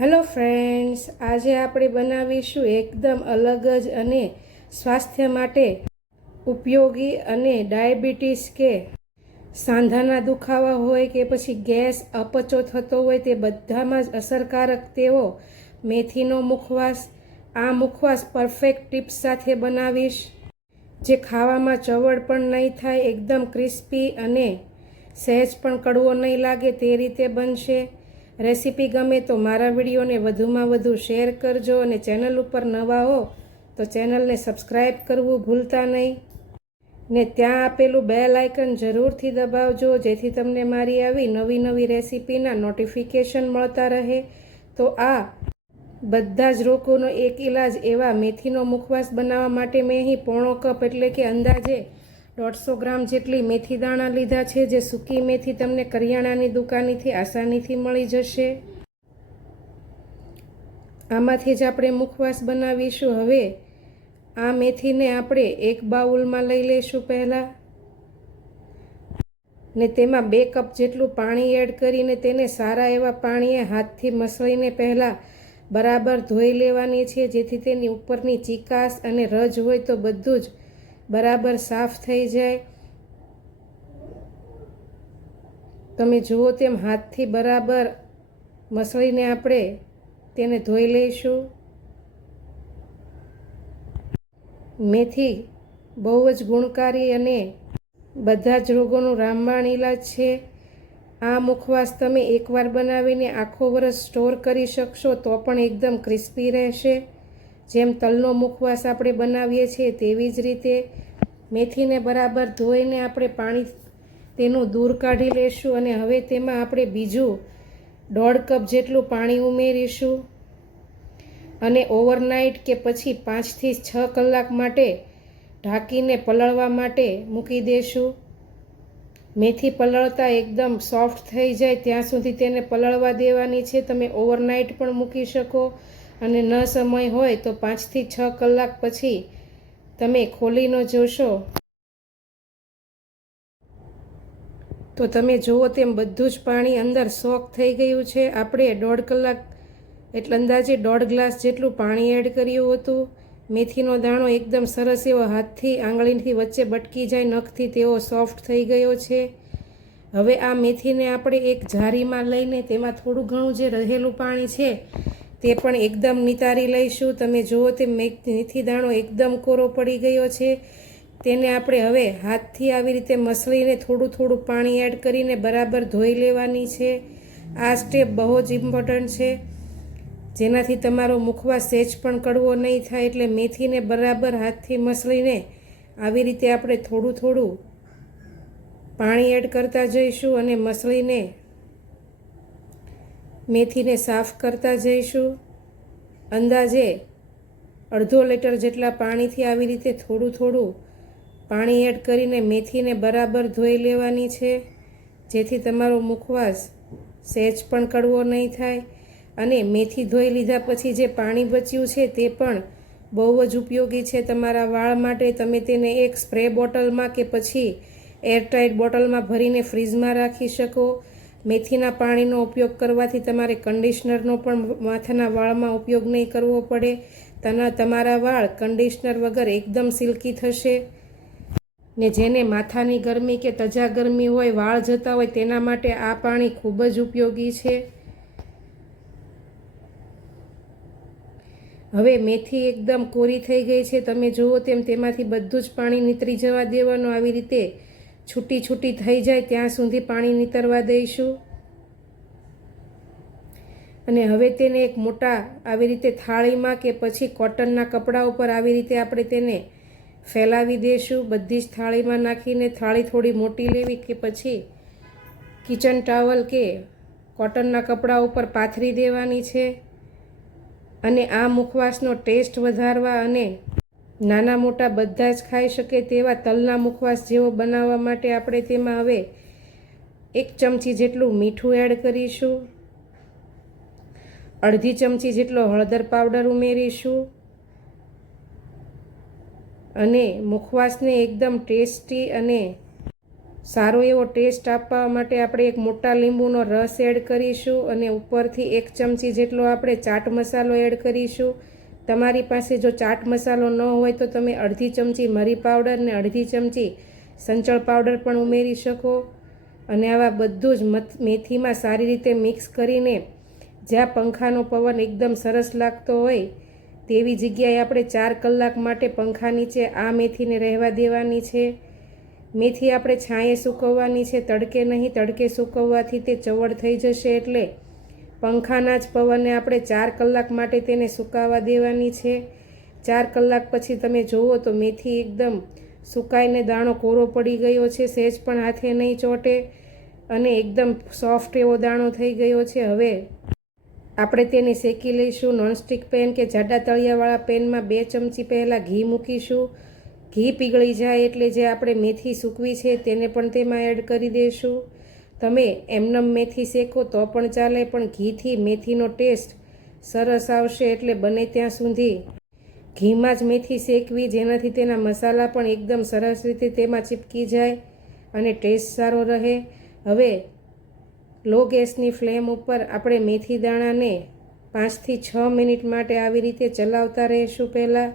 Hello friends આજે આપણે બનાવીશું એકદમ અલગ જ અને સ્વાસ્થ્ય માટે ઉપયોગી અને ડાયાબિટીસ કે સાંધાના દુખાવા હોય કે પછી ગેસ અપચો થતો હોય તે બધામાં જ અસરકારક તેવો મેથીનો મુખવાસ, આ મુખવાસ પરફેક્ટ ટિપ્સ સાથે બનાવીશ, જે ખાવામાં ચવડ પણ નહીં થાય, એકદમ ક્રિસ્પી અને સહેજ પણ કડવો નહીં લાગે તે રીતે બનશે. રેસીપી ગમે તો મારા વિડીયોને વધુમાં વધુ શેર કરજો અને ચેનલ ઉપર નવા હો તો ચેનલને સબસ્ક્રાઈબ કરવું ભૂલતા નહીં. ને ત્યાં આપેલું બેલ આઇકન જરૂરથી દબાવજો, જેથી તમને મારી આવી નવી નવી રેસીપીના નોટિફિકેશન મળતા રહે. તો આ બધા જ રોગોનો એક ઇલાજ એવા મેથીનો મુખવાસ બનાવવા માટે મેં અહીં પોણો કપ એટલે કે અંદાજે દોઢસો ગ્રામ જેટલી મેથી દાણા લીધા છે, જે સૂકી મેથી તમને કરિયાણાની દુકાનેથી આસાનીથી મળી જશે. આમાંથી જ આપણે મુખવાસ બનાવીશું. હવે આ મેથીને આપણે એક બાઉલમાં લઈ લઈશું પહેલાં. ને તેમાં બે કપ જેટલું પાણી એડ કરીને તેને સારા એવા પાણીએ હાથથી મસળીને પહેલાં બરાબર ધોઈ લેવાની છે, જેથી તેની ઉપરની ચીકાશ અને રજ હોય તો બધું જ બરાબર સાફ થઈ જાય. તમે જુઓ તેમ હાથથી બરાબર મસળીને આપણે તેને ધોઈ લઈશું. મેથી બહુ જ ગુણકારી અને બધા જ રોગોનું રામબાણ ઇલાજ છે. આ મુખવાસ તમે એકવાર બનાવીને આખો વરસ સ્ટોર કરી શકશો તો પણ એકદમ ક્રિસ્પી રહેશે. જેમ તલનો મુખવાસ આપણે બનાવીએ છીએ તેવી જ રીતે મેથીને બરાબર ધોઈને આપણે પાણી તેનું દૂર કાઢી લેશું અને હવે તેમાં આપણે બીજું દોઢ કપ જેટલું પાણી ઉમેરીશું. અને ઓવરનાઇટ કે પછી પાંચથી છ કલાક માટે ઢાંકીને પલળવા માટે મૂકી દેશું. મેથી પલળતા એકદમ સોફ્ટ થઈ જાય, ત્યાં સુધી તેને પલળવા દેવાની છે. તમે ઓવરનાઇટ પણ મૂકી શકો. અને ન સમય હોય તો પાંચથી છ કલાક પછી તમે ખોલીને જોશો. તો તમે જુઓ તેમ બધું જ પાણી અંદર સોક થઈ ગયું છે. આપણે દોઢ કલાક, એટલે અંદાજે દોઢ ગ્લાસ જેટલું પાણી એડ કર્યું હતું. મેથીનો દાણો એકદમ સરસ એવો હાથથી, આંગળીથી વચ્ચે બટકી જાય, નખથી તેવો સોફ્ટ થઈ ગયો છે. હવે આ મેથીને આપણે એક જારીમાં લઈને તેમાં થોડું ઘણું જે રહેલું પાણી છે તે પણ એકદમ નિતારી લઈશું. તમે જુઓ તે મેથી દાણો એકદમ કોરો પડી ગયો છે. તેને આપણે હવે હાથથી આવી રીતે મસળીને થોડું થોડું પાણી એડ કરીને બરાબર ધોઈ લેવાની છે. આ સ્ટેપ બહુ જ ઇમ્પોર્ટન્ટ છે. જેનાથી તમારો મુખવા સહેજ પણ કડવો નહીં થાય એટલે મેથીને બરાબર હાથથી મસળીને આવી રીતે આપણે થોડું થોડું પાણી એડ કરતા જઈશું અને મસળીને મેથીને સાફ કરતા જઈશું. અંદાજે અડધો લીટર જેટલા પાણીથી આવી રીતે થોડું થોડું પાણી એડ કરીને મેથીને બરાબર ધોઈ લેવાની છે, જેથી તમારો મુખવાસ સહેજ પણ કડવો નહીં થાય અને મેથી ધોઈ લીધા પછી જે પાણી બચ્યું છે તે પણ બહુ જ ઉપયોગી છે તમારા વાળ માટે. તમે તેને એક સ્પ્રે બોટલમાં કે પછી એરટાઇટ બોટલમાં ભરીને ફ્રીજમાં રાખી શકો. મેથીના પાણીનો ઉપયોગ કરવાથી તમારે કંડિશનરનો પણ માથાના વાળમાં ઉપયોગ નહીં કરવો પડે. તના તમારા વાળ કંડિશનર વગર એકદમ સિલ્કી થશે. ને જેને માથાની ગરમી કે તજા ગરમી હોય, વાળ જતા હોય, તેના માટે આ પાણી ખૂબ જ ઉપયોગી છે. હવે મેથી એકદમ કોરી થઈ ગઈ છે. તમે જુઓ તેમ તેમાંથી બધું જ પાણી નીતરી જવા દેવાનું. આવી રીતે છૂટી છૂટી થઈ જાય ત્યાં સુધી પાણી નીતરવા દઈશું. અને હવે તેને એક મોટા આવી રીતે થાળીમાં કે પછી કોટનના કપડાં ઉપર આવી રીતે આપણે તેને ફેલાવી દઈશું. બધી જ થાળીમાં નાખીને થાળી થોડી મોટી લેવી કે પછી કિચન ટાવલ કે કોટનના કપડા ઉપર પાથરી દેવાની છે. અને આ મુખવાસનો ટેસ્ટ વધારવા અને નાના મોટા બધા જ ખાઈ શકે તેવા તલના મુખવાસ જેવો બનાવવા માટે આપણે તેમાં હવે એક ચમચી જેટલું મીઠું એડ કરીશું. અડધી ચમચી જેટલો હળદર પાવડર ઉમેરીશું. અને મુખવાસને એકદમ ટેસ્ટી અને સારો એવો ટેસ્ટ આપવા માટે આપણે એક મોટા લીંબુનો રસ એડ કરીશું અને ઉપરથી એક ચમચી જેટલો આપણે ચાટ મસાલો એડ કરીશું. તમારી પાસે જો ચાટ મસાલો ન હોય તો તમે અડધી ચમચી મરી પાવડર ને અડધી ચમચી સંચળ પાવડર પણ ઉમેરી શકો. અને આવા બધું જ મથ મેથીમાં સારી રીતે મિક્સ કરીને જ્યાં પંખાનો પવન એકદમ સરસ લાગતો હોય તેવી જગ્યાએ આપણે ચાર કલાક માટે પંખા નીચે આ મેથીને રહેવા દેવાની છે. મેથી આપણે છાંયે સૂકવવાની છે. તડકે નહીં, તડકે સૂકવવાથી તે ચવડ થઈ જશે એટલે પંખાના જ પવને આપણે ચાર કલાક માટે તેને સુકાવા દેવાની છે. ચાર કલાક પછી તમે જુઓ તો મેથી એકદમ સુકાઈને દાણો કોરો પડી ગયો છે સહેજ પણ હાથે નહીં ચોટે અને એકદમ સોફ્ટ એવો દાણો થઈ ગયો છે. હવે આપણે તેને શેકી લઈશું નોનસ્ટિક પેન કે જાડા તળિયાવાળા પેનમાં બે ચમચી પહેલાં ઘી મૂકીશું. ઘી પીગળી જાય એટલે જે આપણે મેથી સૂકવી છે તેને પણ તેમાં એડ કરી દઈશું તમે એમનમ મેથી શેકો તો પણ ચાલે, પણ ઘીથી મેથીનો ટેસ્ટ સરસ આવશે એટલે બને ત્યાં સુધી. ઘીમાં જ મેથી શેકવી જેનાથી તેના મસાલા પણ એકદમ સરસ રીતે તેમાં ચીપકી જાય અને ટેસ્ટ સારો રહે. હવે લો ગેસની ફ્લેમ ઉપર આપણે મેથી દાણાને પાંચથી છ મિનિટ માટે આવી રીતે ચલાવતા રહીશું પહેલાં.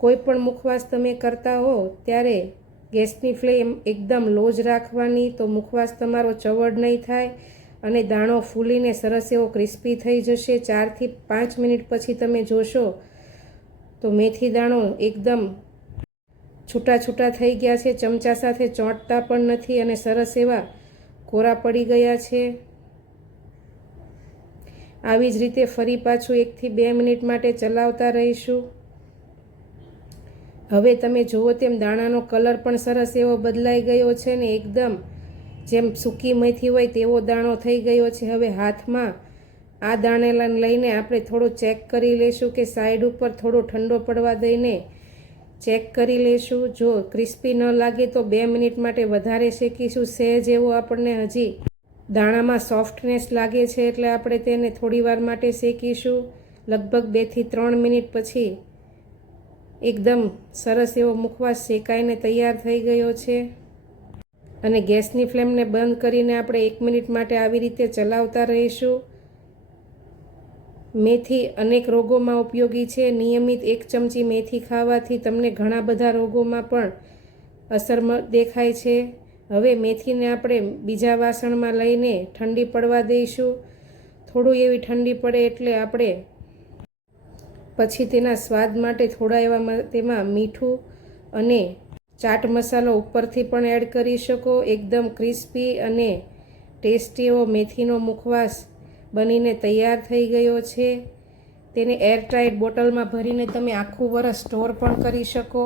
કોઈ પણ મુખવાસ તમે કરતા હો ત્યારે ગેસની ફ્લેમ એકદમ લો જ રાખવાની, તો મુખવાસ તમારો ચવડ નહીં થાય અને દાણો ફૂલીને સરસ એવો ક્રિસ્પી થઈ જશે. ચારથી પાંચ મિનિટ પછી તમે જોશો તો મેથી દાણો એકદમ છૂટા છૂટા થઈ ગયા છે. ચમચા સાથે ચોંટતા પણ નથી અને સરસ એવા કોરા પડી ગયા છે. આવી જ રીતે ફરી પાછું એકથી બે મિનિટ માટે ચલાવતા રહીશું. હવે તમે જુઓ તેમ દાણાનો કલર પણ સરસ એવો બદલાઈ ગયો છે ને એકદમ. જેમ સૂકી મેથી હોય તેવો દાણો થઈ ગયો છે. હવે હાથમાં આ દાણેલાને લઈને આપણે થોડો ચેક કરી લઈશું કે સાઈડ ઉપર થોડો ઠંડો પડવા દઈને ચેક કરી લઈશું જો ક્રિસ્પી ન લાગે તો બે મિનિટ માટે વધારે શેકીશું. સહેજ એવો આપણને હજી દાણામાં સોફ્ટનેસ લાગે છે એટલે આપણે તેને થોડીવાર માટે શેકીશું. લગભગ બેથી ત્રણ મિનિટ પછી એકદમ સરસ એવો મુખવાસ શેકાઈને તૈયાર થઈ ગયો છે. અને ગેસની ફ્લેમને બંધ કરીને આપણે એક મિનિટ માટે આવી રીતે ચલાવતા રહીશું. મેથી અનેક રોગોમાં ઉપયોગી છે. નિયમિત એક ચમચી મેથી ખાવાથી તમને ઘણા બધા રોગોમાં પણ અસર દેખાય છે. હવે મેથીને આપણે બીજા વાસણમાં લઈને ઠંડી પડવા દઈશું. થોડું એવી ઠંડી પડે એટલે આપણે પછી તેના સ્વાદ માટે થોડા એવા તેમાં મીઠું અને ચાટ મસાલો ઉપરથી પણ એડ કરી શકો. એકદમ ક્રિસ્પી અને ટેસ્ટી એવો મેથીનો મુખવાસ બનીને તૈયાર થઈ ગયો છે. તેને એરટાઇટ બોટલમાં ભરીને તમે આખું વરસ સ્ટોર પણ કરી શકો.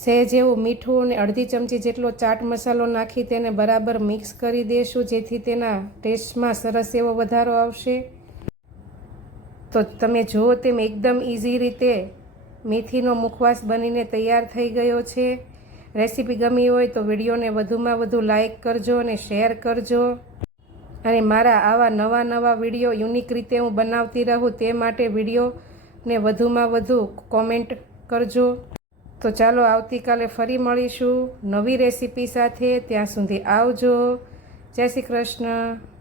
સહેજ એવું મીઠું અને અડધી ચમચી જેટલો ચાટ મસાલો નાખી તેને બરાબર મિક્સ કરી દેશું, જેથી તેના ટેસ્ટમાં સરસ એવો વધારો આવશે. તો તમે જુઓ તેમ એકદમ ઇઝી રીતે મેથીનો મુખવાસ બનીને તૈયાર થઈ ગયો છે. રેસીપી ગમી હોય તો વિડીયોને વધુમાં વધુ લાઇક કરજો અને શેર કરજો. અને મારા આવા નવા નવા વીડિયો યુનિક રીતે હું બનાવતી રહું તે માટે વિડીયોને વધુમાં વધુ કોમેન્ટ કરજો. તો ચાલો આવતીકાલે ફરી મળીશું નવી રેસીપી સાથે. ત્યાં સુધી આવજો. જય શ્રી કૃષ્ણ.